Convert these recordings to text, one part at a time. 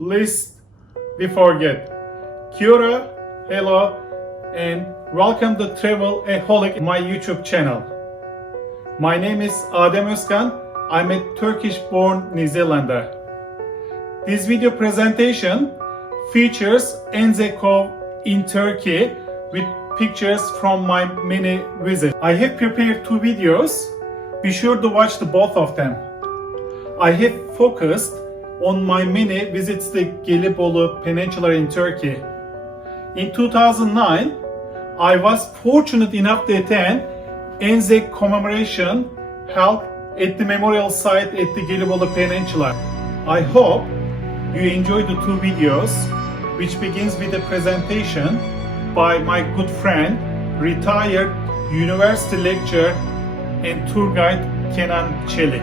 Lest we forget. Kia ora, hello, and welcome to Travel Aholic, my YouTube channel. My name is Adem Özkan. I'm a Turkish-born New Zealander. This video presentation features ANZAC in Turkey with pictures from my many visits. I have prepared two videos. Be sure to watch both of them. I have focused on my many visits to Gallipoli Peninsula in Turkey. In 2009, I was fortunate enough to attend ANZAC commemoration held at the memorial site at the Gallipoli Peninsula. I hope you enjoyed the two videos, which begins with a presentation by my good friend, retired university lecturer and tour guide Kenan Çelik.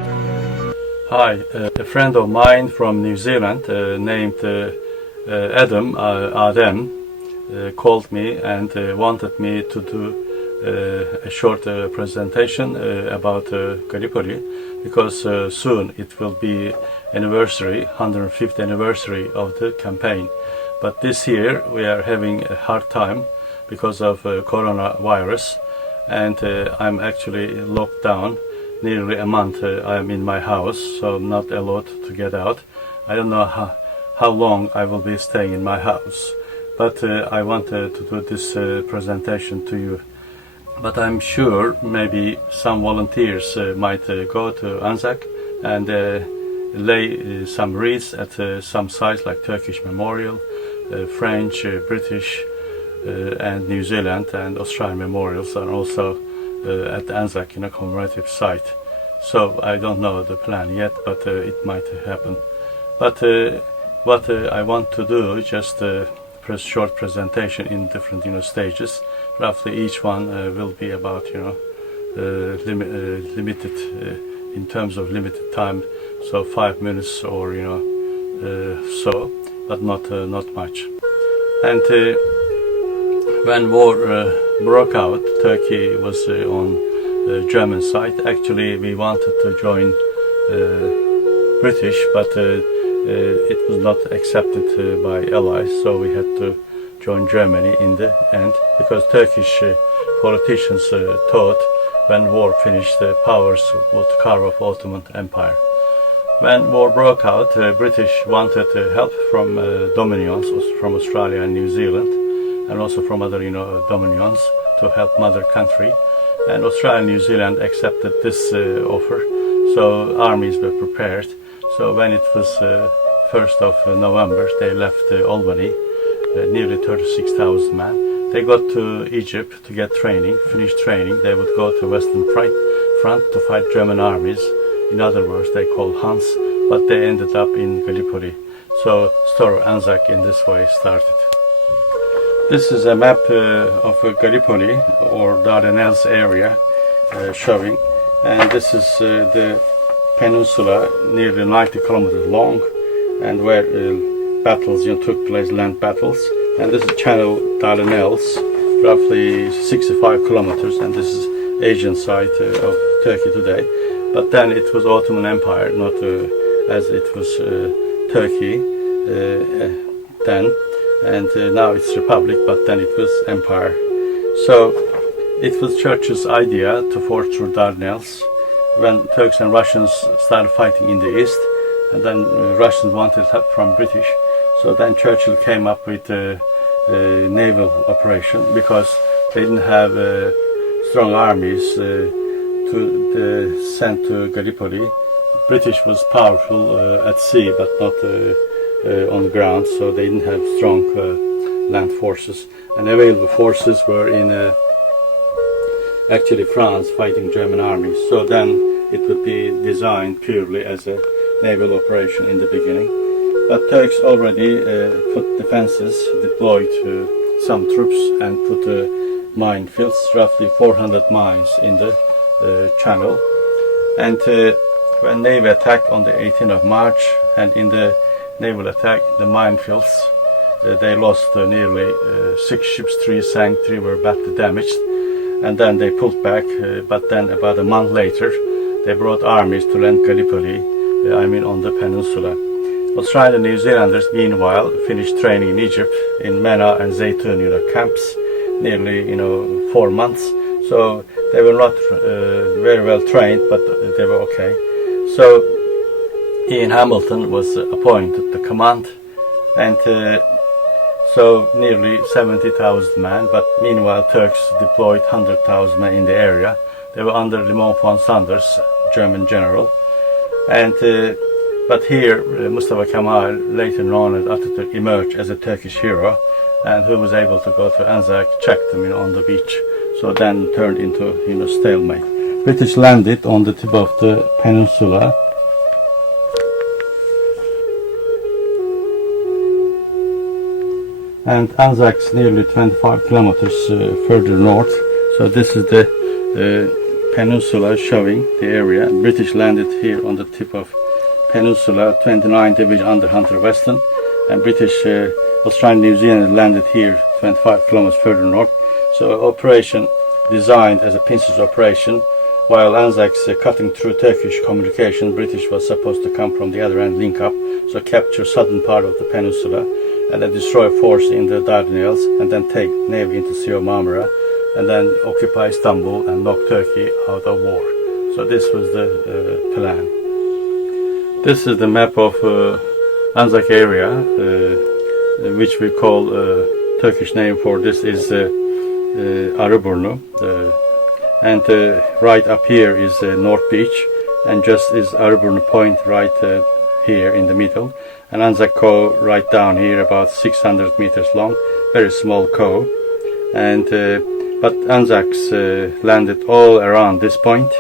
Hi, a friend of mine from New Zealand named Adem called me and wanted me to do a short presentation about Gallipoli because soon it will be 150th anniversary of the campaign. But this year we are having a hard time because of coronavirus, and I'm actually locked down. Nearly a month I'm in my house, so I'm not allowed to get out. I don't know how long I will be staying in my house, but I wanted to do this presentation to you. But I'm sure maybe some volunteers might go to ANZAC and lay some wreaths at some sites like Turkish Memorial, French, British, and New Zealand and Australian memorials, and also at the ANZAC in a commemorative site. So I don't know the plan yet, but it might happen. But what I want to do is just short presentation in different stages. Roughly each one will be about limited in terms of limited time, so 5 minutes or so, but not much. And when war broke out, Turkey was on the German side. Actually, we wanted to join British, but it was not accepted by allies, so we had to join Germany in the end, because Turkish politicians thought when war finished, the powers would carve off Ottoman Empire. When war broke out, British wanted help from dominions, from Australia and New Zealand, and also from other dominions to help mother country. And Australia and New Zealand accepted this offer, so armies were prepared. So when it was 1st of November, they left Albany, nearly 36,000 men. They got to Egypt to get training, finished training. They would go to Western Front to fight German armies. In other words, they called Hans, but they ended up in Gallipoli. So story ANZAC in this way started. This is a map of Gallipoli or Dardanelles area showing, and this is the peninsula, nearly 90 kilometers long, and where battles took place, land battles. And this is Channel Dardanelles, roughly 65 kilometers, and this is Asian side of Turkey today. But then it was Ottoman Empire, not as it was Turkey then. And now it's Republic, but then it was Empire. So it was Churchill's idea to forge through Dardanelles when Turks and Russians started fighting in the east, and then Russians wanted help from British. So then Churchill came up with a naval operation, because they didn't have strong armies to send to Gallipoli. British was powerful at sea, but not on the ground, so they didn't have strong land forces, and available forces were in actually France fighting German armies. So then it would be designed purely as a naval operation in the beginning. But Turks already put defenses, deployed some troops, and put minefields, roughly 400 mines in the channel. And when Navy attacked on the 18th of March, and in the naval attack, the minefields, they lost nearly 6 ships, 3 sank, 3 were badly damaged, and then they pulled back. But then about a month later, they brought armies to land Gallipoli, on the peninsula. Australian and New Zealanders, meanwhile, finished training in Egypt in Mena and Zaytun, camps, nearly, 4 months. So they were not very well trained, but they were okay. So Ian Hamilton was appointed the command, and so nearly 70,000 men, but meanwhile Turks deployed 100,000 men in the area. They were under Limon von Sanders, German general. And but here Mustafa Kemal, later known as Atatürk, emerged as a Turkish hero, and who was able to go to ANZAC, check them on the beach. So then turned into stalemate. British landed on the tip of the peninsula. And ANZAC's nearly 25 kilometers further north. So this is the peninsula showing the area. British landed here on the tip of peninsula, 29 Division under Hunter Weston, and British Australian New Zealand landed here 25 kilometers further north. So operation designed as a pincers operation, while ANZAC's cutting through Turkish communication. British was supposed to come from the other end, link up, so capture southern part of the peninsula, and then destroy force in the Dardanelles, and then take navy into Sea of Marmara, and then occupy Istanbul and knock Turkey out of war. So this was the plan. This is the map of ANZAC area, which we call Turkish name for this is Arıburnu, and right up here is North Beach, and just is Arıburnu Point right here in the middle, and ANZAC Cove right down here, about 600 meters long, very small cove, and but ANZAC's landed all around this point,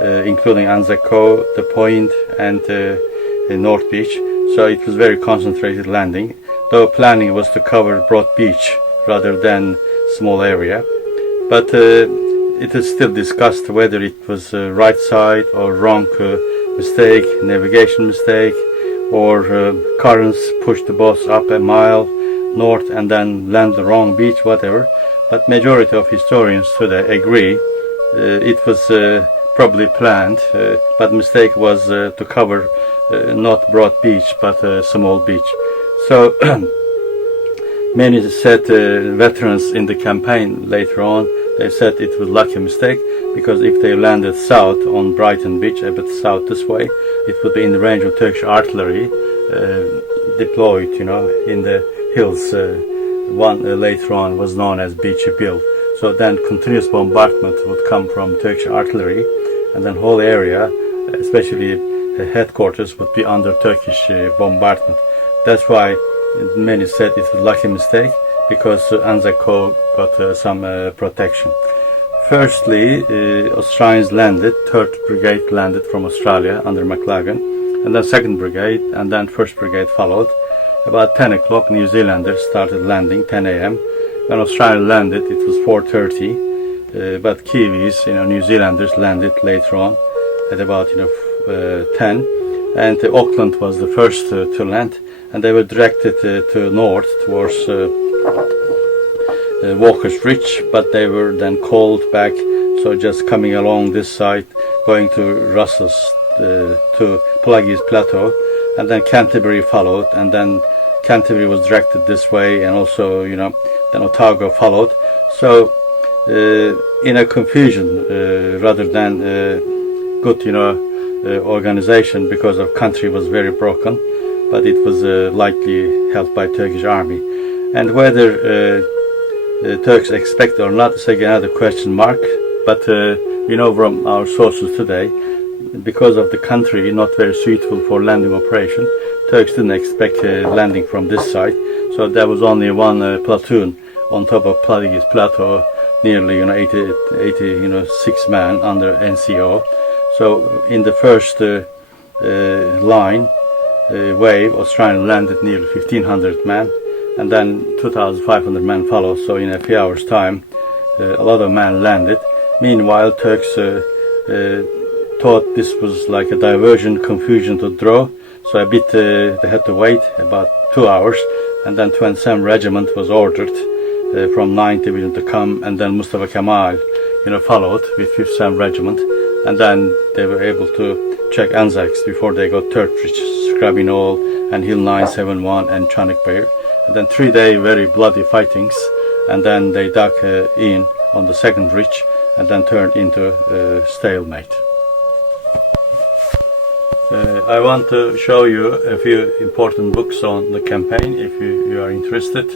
including ANZAC Cove, the point, and North Beach. So it was very concentrated landing, though planning was to cover broad beach rather than small area. But it is still discussed whether it was right side or wrong mistake, navigation mistake, or currents pushed the boats up a mile north and then land the wrong beach, whatever. But majority of historians today agree it was probably planned, but mistake was to cover not broad beach but small beach. So many said veterans in the campaign later on, they said it was lucky mistake, because if they landed south on Brighton Beach, a bit south this way, it would be in the range of Turkish artillery deployed, in the hills. One later on was known as Beachy Bill. So then continuous bombardment would come from Turkish artillery, and then whole area, especially the headquarters, would be under Turkish bombardment. That's why many said it was lucky mistake, because ANZAC Cove got some protection. Firstly, Australians landed, 3rd Brigade landed from Australia under McLagan, and then 2nd Brigade, and then 1st Brigade followed. About 10 o'clock, New Zealanders started landing, 10 a.m. When Australia landed, it was 4:30, but Kiwis, New Zealanders landed later on at about 10, and Auckland was the first to land, and they were directed to north towards Walker's Ridge, but they were then called back, so just coming along this side, going to Russell's to Pluggy's Plateau, and then Canterbury followed, and then Canterbury was directed this way, and also then Otago followed. So in a confusion rather than good organization, because of country was very broken, but it was likely held by Turkish army, and whether the Turks expect or not is again another question mark. But we know from our sources today, because of the country not very suitable for landing operation, Turks didn't expect landing from this side. So there was only one platoon on top of Pluggy's Plateau, nearly 86 men under NCO. So in the first line wave, Australian landed nearly 1,500 men, and then 2,500 men followed. So in a few hours time, a lot of men landed. Meanwhile, Turks thought this was like a diversion, confusion to draw. So a bit they had to wait about 2 hours, and then 27 Regiment was ordered from 9th Division to come, and then Mustafa Kemal followed with 57 Regiment, and then they were able to check ANZACs before they got third bridge, Scrabby Knoll and Hill 971 and Chanic Bear. And then 3-day very bloody fightings, and then they dug in on the second bridge and then turned into stalemate. I want to show you a few important books on the campaign if you are interested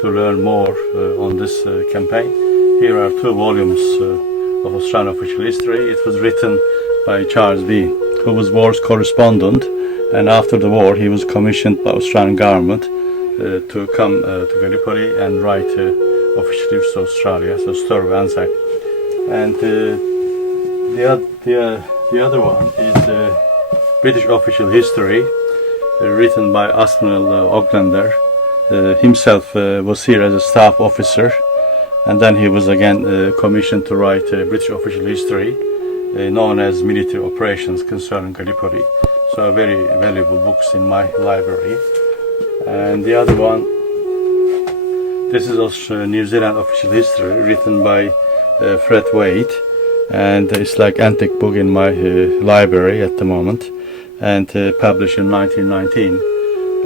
to learn more on this campaign. Here are 2 volumes of Australian official history. It was written by Charles Bean, who was war's correspondent, and after the war he was commissioned by Australian government to come to Gallipoli and write official history of Australia, so story of ANZAC. And the other one is British official history, written by Aspinall Oglander. Himself was here as a staff officer, and then he was again commissioned to write British official history, known as Military Operations Concerning Gallipoli. So very valuable books in my library. And the other one, this is also New Zealand official history, written by Fred Wade, and it's like antique book in my library at the moment, and published in 1919.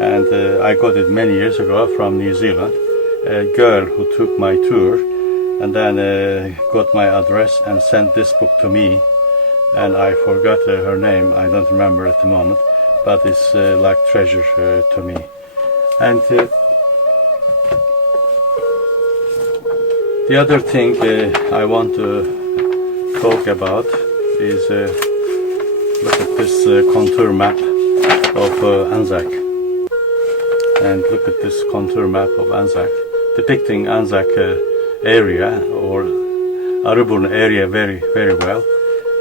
And I got it many years ago from New Zealand. A girl who took my tour and then got my address and sent this book to me, and I forgot her name, I don't remember at the moment, but it's like treasure to me. And the other thing I want to talk about is look at this contour map of ANZAC, and look at this contour map of ANZAC depicting ANZAC area or Arubun area very well.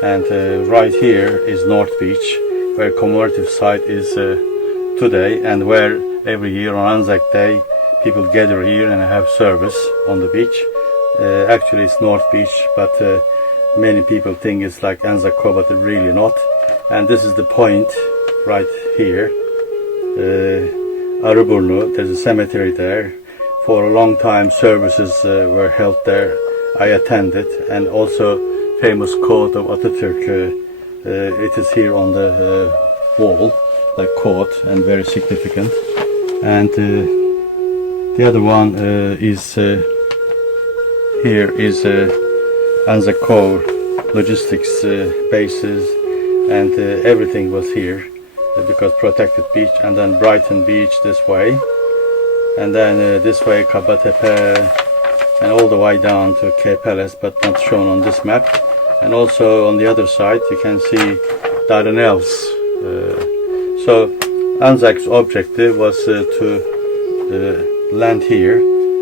And right here is North Beach, where commemorative site is today, and where every year on ANZAC Day people gather here and have service on the beach. Actually it's North Beach, but many people think it's like ANZAC Cove, but really not. And this is the point right here, Aruburnu. There's a cemetery there. For a long time services were held there. I attended, and also famous quote of Atatürk, it is here on the wall, like quote, and very significant. And the other one is here is ANZAC Core logistics bases, and everything was here because protected beach. And then Brighton Beach this way, and then this way Kabatepe, and all the way down to Cape Helles, but not shown on this map. And also on the other side you can see Dardanelles. So ANZAC's objective was to land here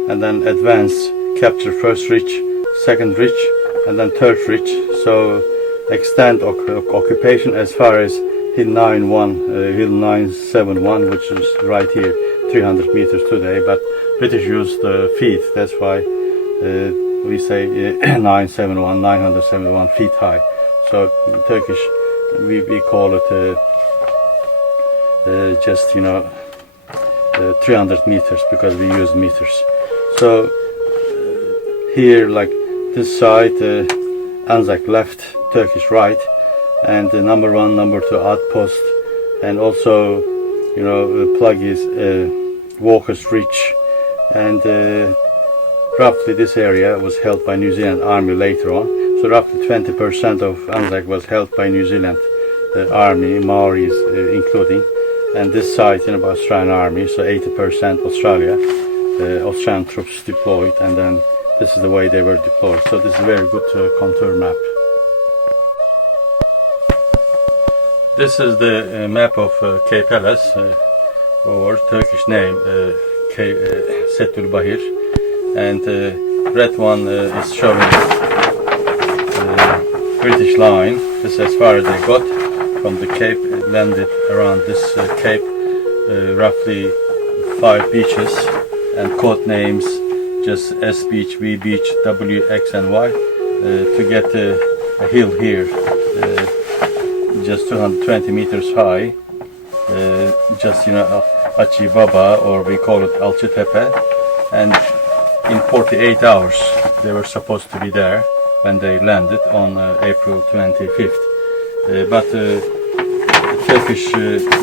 and then advance, capture first ridge, second ridge, and then third ridge. So extend occupation as far as Hill 971, which is right here, 300 meters today. But British used feet, that's why we say 971 feet high. So in Turkish we call it just 300 meters because we use meters. So here, like this side, ANZAC left, Turkish right, and the number 1, number 2 outpost, and also plug is Walker's Reach, and roughly this area was held by New Zealand Army later on. So roughly 20% of ANZAC was held by New Zealand Army, Maoris including, and this side by Australian Army, so 80% Australia, Australian troops deployed, and then this is the way they were deployed. So this is a very good contour map. This is the map of Cape Helles, or Turkish name Setul Bahir, and red one is showing British line. This is as far as they got from the Cape. It landed around this Cape, roughly 5 beaches, and code names just S beach, V beach, W, X and Y, to get a hill here, just 220 meters high, just Achi Baba, or we call it Alçıtepe, and in 48 hours they were supposed to be there when they landed on April 25th. But Turkish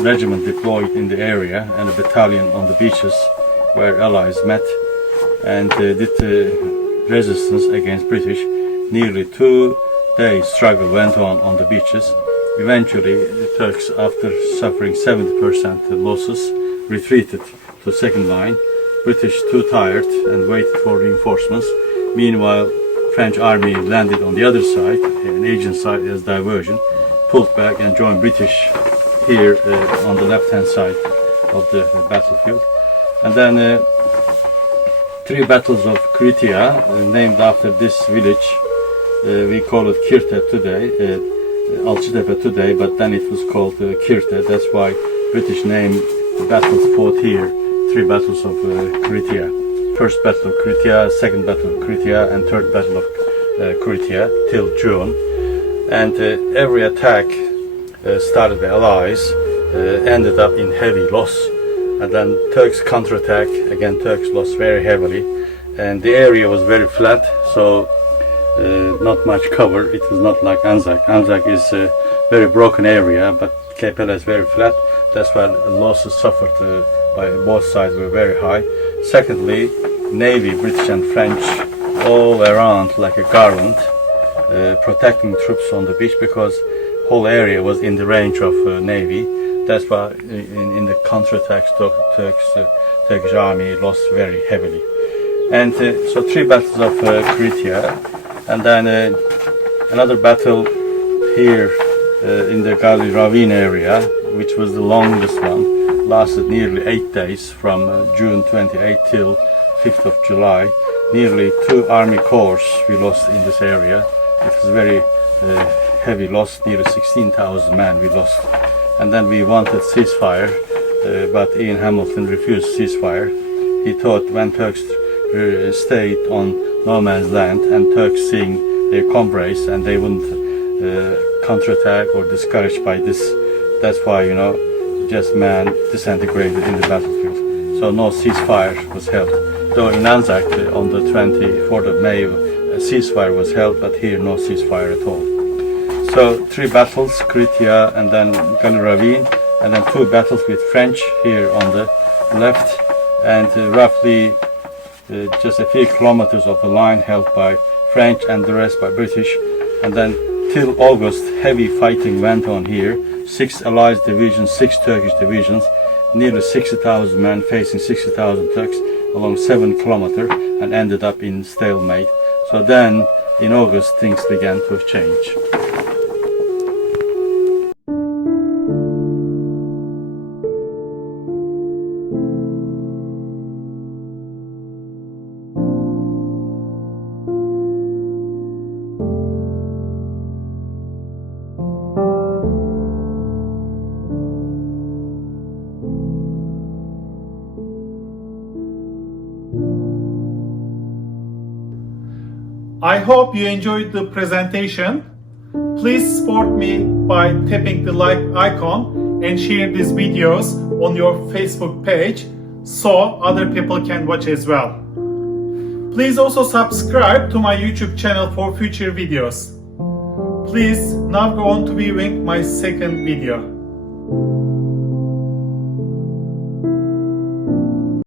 regiment deployed in the area and a battalion on the beaches where Allies met and did resistance against British. Nearly 2 days struggle went on the beaches. Eventually, the Turks, after suffering 70% losses, retreated to second line. British too tired and waited for reinforcements. Meanwhile, French army landed on the other side, an Asian side as diversion, pulled back and joined British here on the left-hand side of the battlefield. And then 3 battles of Kritia, named after this village. We call it Kirte today, Alçıtepe today, but then it was called Kirte. That's why British named the battles fought here 3 battles of Kritia. First battle of Kritia, second battle of Kritia, and third battle of Kritia till June. And every attack started by Allies ended up in heavy loss. And then Turks counterattack, again Turks lost very heavily. And the area was very flat, so not much cover. It was not like ANZAC. ANZAC is a very broken area, but Gallipoli is very flat. That's why losses suffered by both sides were very high. Secondly, Navy, British and French, all around like a garland, protecting troops on the beach because whole area was in the range of Navy. That's why in the counterattacks, Turkish army lost very heavily. And so 3 battles of Kritia, and then another battle here in the Gallipoli Ravine area, which was the longest one, lasted nearly 8 days from June 28 till 5th of July. Nearly 2 army corps we lost in this area. It was very heavy loss, nearly 16,000 men we lost. And then we wanted ceasefire, but Ian Hamilton refused ceasefire. He thought when Turks stayed on no man's land and Turks seeing their comrades and they wouldn't counterattack or discouraged by this, that's why, you know, just man disintegrated in the battlefield. So no ceasefire was held. Though in ANZAC on the 24th of May a ceasefire was held, but here no ceasefire at all. So 3 battles, Kritia and then Gallipoli Ravine, and then 2 battles with French here on the left, and roughly just a few kilometers of the line held by French and the rest by British. And then till August heavy fighting went on here. 6 Allied divisions, 6 Turkish divisions, nearly 60,000 men facing 60,000 Turks along 7 kilometers and ended up in stalemate. So then in August things began to change. I hope you enjoyed the presentation. Please support me by tapping the like icon and share these videos on your Facebook page so other people can watch as well. Please also subscribe to my YouTube channel for future videos. Please now go on to viewing my second video.